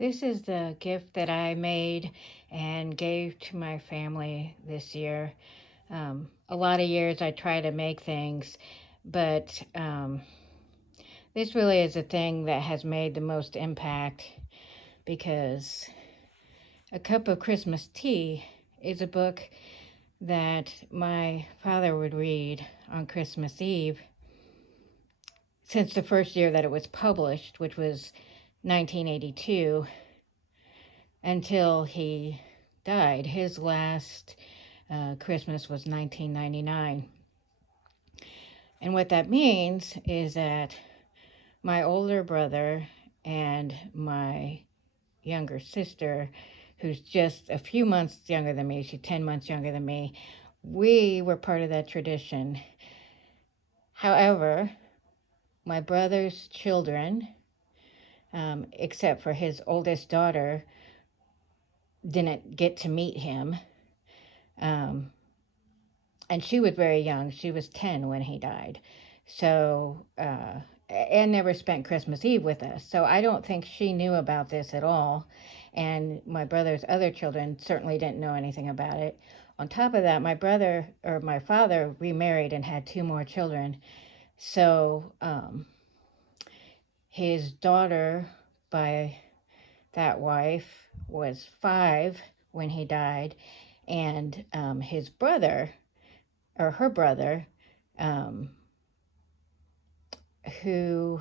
This is the gift that I made and gave to my family this year. A lot of years I try to make things, but this really is the thing that has made the most impact because A Cup of Christmas Tea is a book that my father would read on Christmas Eve since the first year that it was published, which was 1982, until he died. His last Christmas was 1999. And what that means is that my older brother and my younger sister, who's just a few months younger than me, she's 10 months younger than me, we were part of that tradition. However, my brother's children, except for his oldest daughter, didn't get to meet him. And she was very young. She was 10 when he died. So, and never spent Christmas Eve with us. So I don't think she knew about this at all. And my brother's other children certainly didn't know anything about it. On top of that, my father remarried and had two more children. So his daughter by that wife was 5 when he died. And his brother, or her brother, who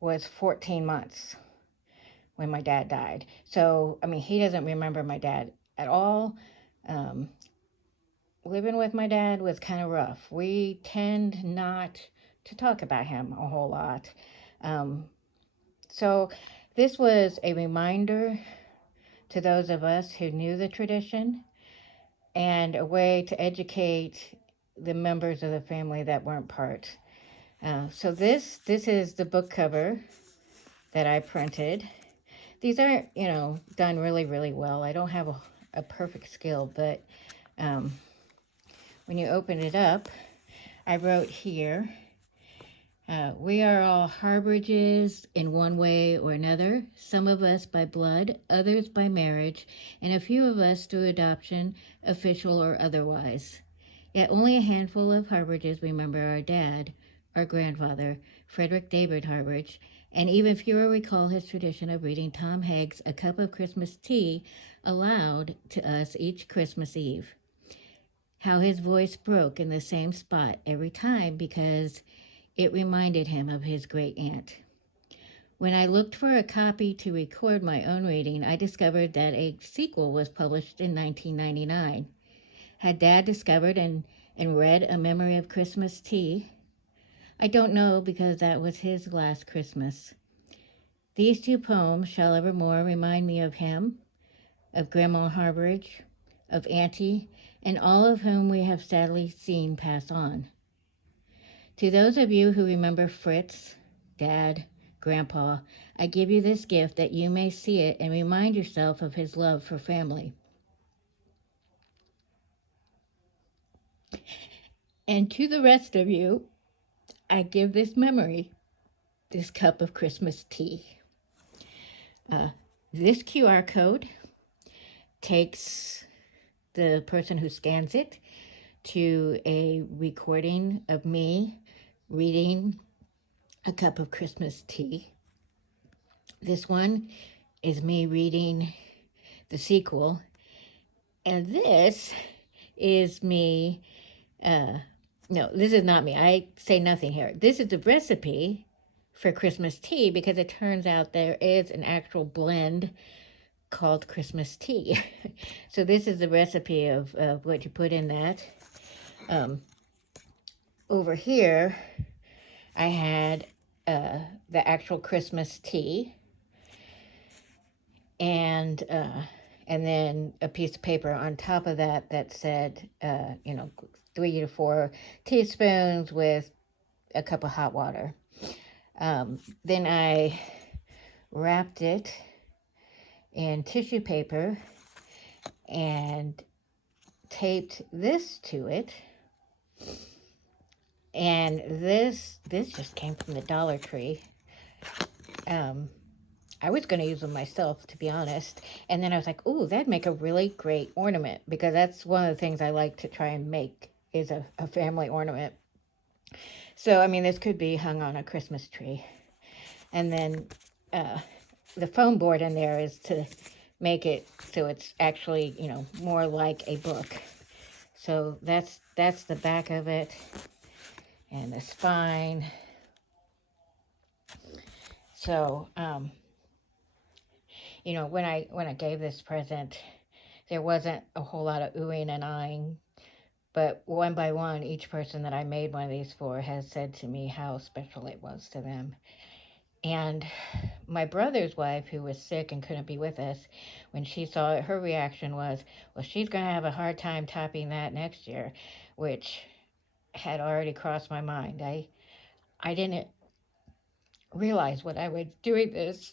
was 14 months when my dad died. So, I mean, he doesn't remember my dad at all. Living with my dad was kind of rough. We tend not to talk about him a whole lot. So, this was a reminder to those of us who knew the tradition and a way to educate the members of the family that weren't part. So this is the book cover that I printed. These aren't, done really, really well. I don't have a perfect skill, but when you open it up, I wrote here, we are all Harbridges in one way or another, some of us by blood, others by marriage, and a few of us through adoption, official or otherwise. Yet only a handful of Harbridges remember our dad, our grandfather, Frederick David Harbridge, and even fewer recall his tradition of reading Tom Haig's A Cup of Christmas Tea aloud to us each Christmas Eve. How his voice broke in the same spot every time because it reminded him of his great aunt. When I looked for a copy to record my own reading, I discovered that a sequel was published in 1999. Had Dad discovered and read A Memory of Christmas Tea? I don't know because that was his last Christmas. These two poems shall evermore remind me of him, of Grandma Harbridge, of Auntie, and all of whom we have sadly seen pass on. To those of you who remember Fritz, Dad, Grandpa, I give you this gift that you may see it and remind yourself of his love for family. And to the rest of you, I give this memory, this cup of Christmas tea. This QR code takes the person who scans it to a recording of me reading A Cup of Christmas Tea. This one is me reading the sequel, and this is me, no, this is not me. I say nothing here. This is the recipe for Christmas tea because it turns out there is an actual blend called Christmas tea. So this is the recipe of what you put in that. Over here, I had the actual Christmas tea, and then a piece of paper on top of that said, 3 to 4 teaspoons with a cup of hot water. Then I wrapped it in tissue paper and taped this to it. And this just came from the Dollar Tree. I was going to use them myself, to be honest. And then I was like, ooh, that'd make a really great ornament, because that's one of the things I like to try and make is a family ornament. So, I mean, this could be hung on a Christmas tree. And then the foam board in there is to make it so it's actually, more like a book. So that's the back of it, and the spine. So, when I gave this present, there wasn't a whole lot of oohing and eyeing, but one by one, each person that I made one of these for has said to me how special it was to them. And my brother's wife, who was sick and couldn't be with us, when she saw it, her reaction was, well, she's going to have a hard time topping that next year, which had already crossed my mind. I didn't realize what I was doing this,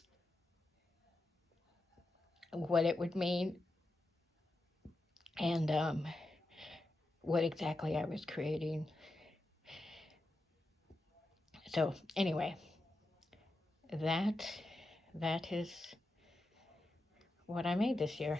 what it would mean, and what exactly I was creating. So anyway, that is what I made this year.